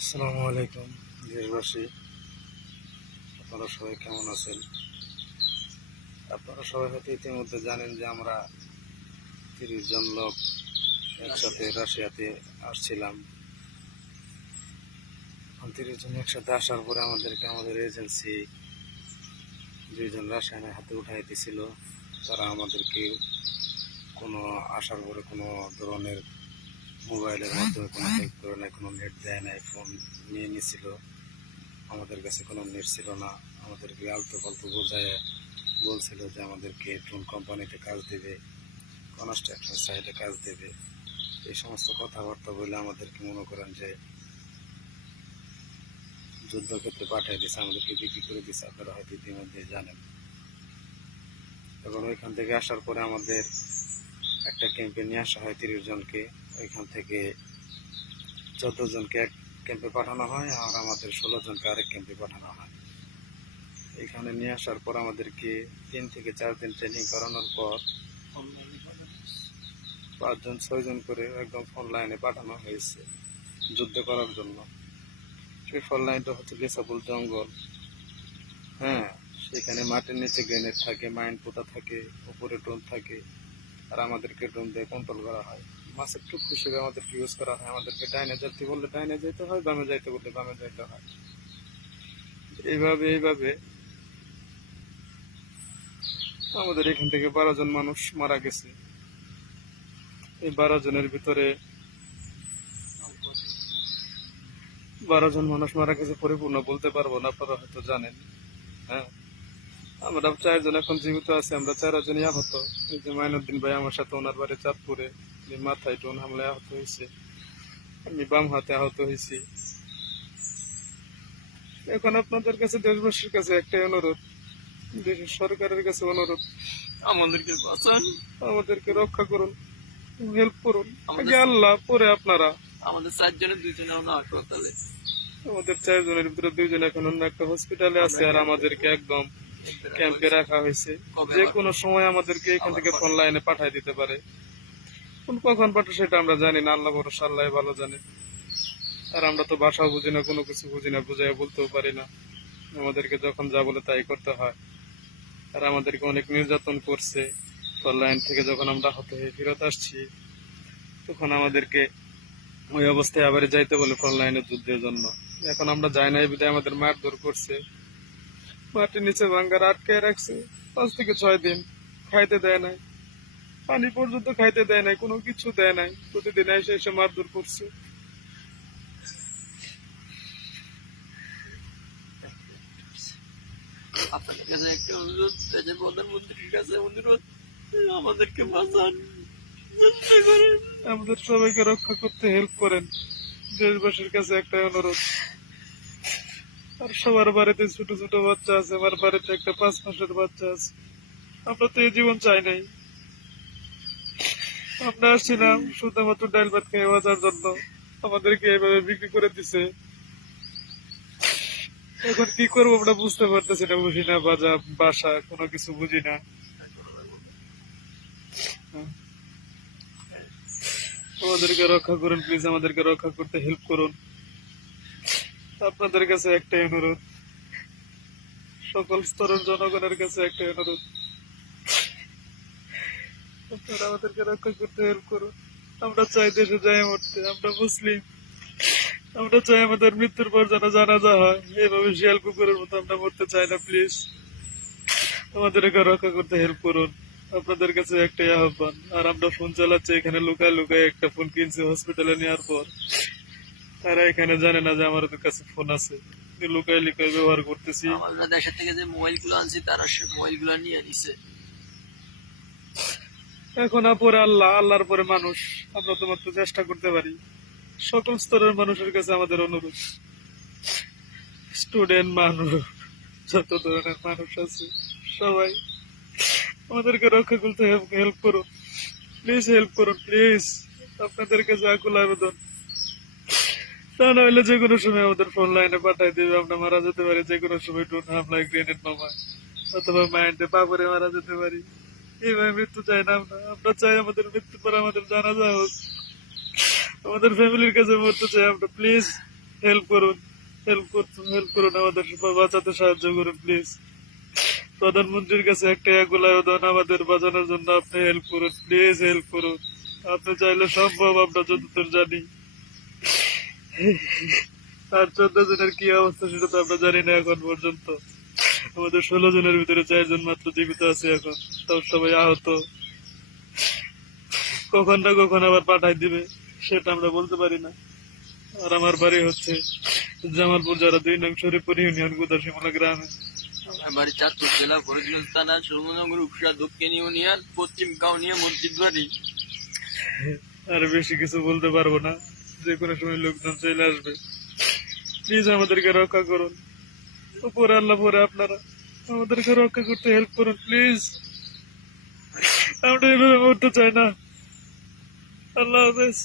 আসসালামু আলাইকুম দেশবাসী, আপনারা সবাই কেমন আছেন? আপনারা সবাই হয়তো ইতিমধ্যে জানেন যে আমরা 30 জন লোক একসাথে রাশিয়াতে আসছিলাম। 30 জন একসাথে আসার পরে আমাদের এজেন্সি 2 জন রাশিয়ানের হাতে উঠাই দিয়েছিল। তারা আমাদেরকে কোনো আসার পরে কোনো ধরনের মোবাইলের মাধ্যমে কোনো হেল্প করে নাই, কোনো নেট দেয় নাই, ফোন নিয়ে নিয়েছিল। আমাদের কাছে কোনো নেট ছিল না। আমাদেরকে আলতু ফালতু বোঝায় বলছিল যে আমাদেরকে ড্রোন কোম্পানিতে কাজ দেবে, কনস্ট্রাকশন সাইটে কাজ দেবে। এই সমস্ত কথাবার্তা বলে আমাদেরকে মনে করেন যে যুদ্ধক্ষেত্রে পাঠিয়ে দিচ্ছে, আমাদেরকে বিক্রি করে দিচ্ছে। আপনারা হয়তো ইতিমধ্যে জানেন। এবং ওইখান থেকে আসার পরে আমাদের একটা ক্যাম্পে নিয়ে আসা হয় 30 জনকে। ওইখান থেকে 14 জনকে এক ক্যাম্পে পাঠানো হয়, আর আমাদের 16 জনকে আরেক ক্যাম্পে পাঠানো হয়। এখানে নিয়ে আসার পর আমাদেরকে 3 থেকে 4 দিন ট্রেনিং করানোর পর 5 জন 6 জন করে একদম ফোন লাইনে পাঠানো হয়েছে যুদ্ধ করার জন্য। সেই ফোন লাইনটা হচ্ছে গেসাবুল জঙ্গল। হ্যাঁ, সেখানে মাটির নিচে গ্রেনেড থাকে, মাইন পোতা থাকে, উপরে ড্রোন থাকে, আর আমাদেরকে ড্রোন দিয়ে কন্ট্রোল করা হয়। মাছের টুপ হিসেবে আমাদেরকে ইউজ করা হয়। আমাদেরকে ডাইনে যেতে বললে ডাইনে যেতে হয়, বামে যাইতে বললে বামে যাইতে হয়। এইভাবে আমাদের এখান থেকে 12 জন মানুষ মারা গেছে। এই 12 জনের ভিতরে 12 জন মানুষ মারা গেছে পরিপূর্ণ বলতে পারবো না, আপনারা হয়তো জানেন। হ্যাঁ, আমরা 4 জন এখন জীবিত আছি। আমরা 4 জনই আহত। এই যে মাইনুদ্দিন ভাই আমার সাথে, ওনার বাড়ি চাঁদপুরে, মাথায় ড্রোন হামলায় আহত হয়েছে। আমি বাম হাতে আহত হয়েছি। এখন আপনাদের কাছে, দেশবাসীর কাছে একটাই অনুরোধ, দেশের সরকারের কাছে অনুরোধ, আমাদেরকে বাঁচান, আমাদেরকে রক্ষা করুন, হেল্প করুন। আগে আল্লাহ, পরে আপনারা। আমাদের 4 জনের 2 জন এখন আহত। আমাদের 4 জনের ভিতরে 2 জন এখন অন্য একটা হসপিটালে আছে, আর আমাদেরকে একদম ক্যাম্পে রাখা হয়েছে। যে কোনো সময় আমাদেরকে এখান থেকে ফোন লাইনে পাঠিয়ে দিতে পারে। কখন পাঠায় সেটা আমরা জানি না, আল্লাহ ভরসা, আল্লাহ ভালো জানে। আর আমরা তো ভাষাও বুঝি না, কোনো কিছু বুঝি না, বুঝাই বলতেও পারি না। আমাদেরকে যখন যা বলে তাই করতে হয়। আর আমাদেরকে অনেক নির্যাতন করছে। ফোন লাইন থেকে যখন আমরা হতে হয়ে ফেরত আসছি, তখন আমাদেরকে ওই অবস্থায় আবার যাইতে বলে ফোন লাইনে যুদ্ধের জন্য। এখন আমরা যাই নাই বিধায় আমাদের মারধর করছে, মাটির নিচে ভাঙ্গার আটকে রাখছে 5 থেকে 6 দিন। খাইতে দেয় নাই, পানি পর্যন্ত খাইতে দেয় নাই, কোনো কিছু দেয় নাই। প্রতিদিন এসে এসে মারধর করছে। আপনাদের কাছে একটা অনুরোধ, দেশের প্রধানমন্ত্রীর কাছে অনুরোধ, আমাদেরকে বাঁচান, আমাদের সবাইকে রক্ষা করতে হেল্প করেন। দেশবাসীর কাছে একটা অনুরোধ। আর সবার বাড়িতে ছোট ছোট বাচ্চা আছে, আমার বাড়িতে একটা 5 মাসের বাচ্চা আছে। আমরা তো এই জীবন চাই নাই। আমরা আসছিলাম শুধুমাত্র ডাল ভাত খেয়ে বাঁচার জন্য, আমাদেরকে এভাবে বিক্রি করে দিছে। এখন কি করবো আমরা বুঝতে পারতেছি না, বুঝি না বাসা, কোনো কিছু বুঝি না। আমাদেরকে রক্ষা করুন প্লিজ, আমাদেরকে রক্ষা করতে হেল্প করুন। আপনাদের কাছে একটাই অনুরোধ, সকল স্তরের জনগণের কাছে একটাই অনুরোধ, আপনারা আমাদেরকে রক্ষা করতে হেল্প করুন। আমরা চাই দেশে যাই মরতে, আমরা মুসলিম। আমরা চাই আমাদের মৃত্যুর পর যেন জানাজা হয়। এইভাবে শিয়াল কুকুরের মতো আমরা মরতে চাই না। প্লিজ আমাদেরকে রক্ষা করতে হেল্প করুন। আপনাদের কাছে একটাই আহ্বান। আর আমরা ফোন চালাচ্ছি এখানে, লুকায় লুকায় একটা ফোন কিনছি হসপিটালে নেওয়ার পর। তারা এখানে জানে না যে আমাদের কাছে ফোন আছে, লুকায় লুকায় ব্যবহার করতেছি। আমরা দেশের থেকে যে মোবাইল গুলো আনছি, তারা সে মোবাইল গুলো নিয়ে নিছে। এখন পরে আল্লাহ, আল্লাহর পরে মানুষ। আমরা তো মাত্র চেষ্টা করতে পারি। সকল স্তরের মানুষের কাছে আমাদের অনুরোধ, স্টুডেন্ট মানুষ, যত ধরনের মানুষ আছে, সবাই আমাদেরকে রক্ষা করতে হেল্প করুন। প্লিজ হেল্প করুন, প্লিজ। আপনাদের কাছে আকুল আবেদন। তা না হলে যে কোনো সময় আমাদের ফোন লাইনে পাঠাই দিবে, আমরা মারা যেতে পারি। যে কোনো সময় ড্রোন হামলায়, গ্রেনেড মামায়, অথবা মাইন্ডে পাপড়ে মারা যেতে পারি। এইভাবে মৃত্যু চাই না আমরা। আমরা চাই আমাদের মৃত্যু পর আমাদের জানাজা হোক, আমাদের ফ্যামিলির কাছে মরতে চাই আমরা। প্লিজ হেল্প করুন, হেল্প করুন, আমাদের বাঁচাতে সাহায্য করুন প্লিজ। প্রধানমন্ত্রীর কাছে একটা এগুলো আবেদন, আমাদের বাঁচানোর জন্য আপনি হেল্প করুন প্লিজ, হেল্প করুন। আপনি চাইলে সম্ভব, আমরা যতদূর জানি। আর 14 জনের কি অবস্থা সেটা তো আমরা জানি না এখন পর্যন্ত। আমাদের 16 জনের ভিতরে 4 জন মাত্র জীবিত আছে এখন, তাও সবাই আহত। কখন না কখন আবার পাঠাই দিবে সেটা আমরা বলতে পারি না। আর আমার বাড়ি হচ্ছে জামালপুর যারা 2 নং শরীফপুর ইউনিয়ন গুদাসিমলা গ্রামে। আমার বাড়ি চাঁদপুর জেলা ফরিদগঞ্জ থানা সুরমনগর উপজেলা দক্ষিণ ইউনিয়ন পশ্চিম কাউনিয়া মসজিদ বাড়ি। আর বেশি কিছু বলতে পারবো না, যে কোনো সময় লোকজন চলে আসবে। প্লিজ আমাদেরকে রক্ষা করুন, উপরে আল্লাহ পরে আপনারা আমাদেরকে রক্ষা করতে হেল্প করুন প্লিজ। আমরা এভাবে মরতে চাই না। আল্লাহ হাফেজ।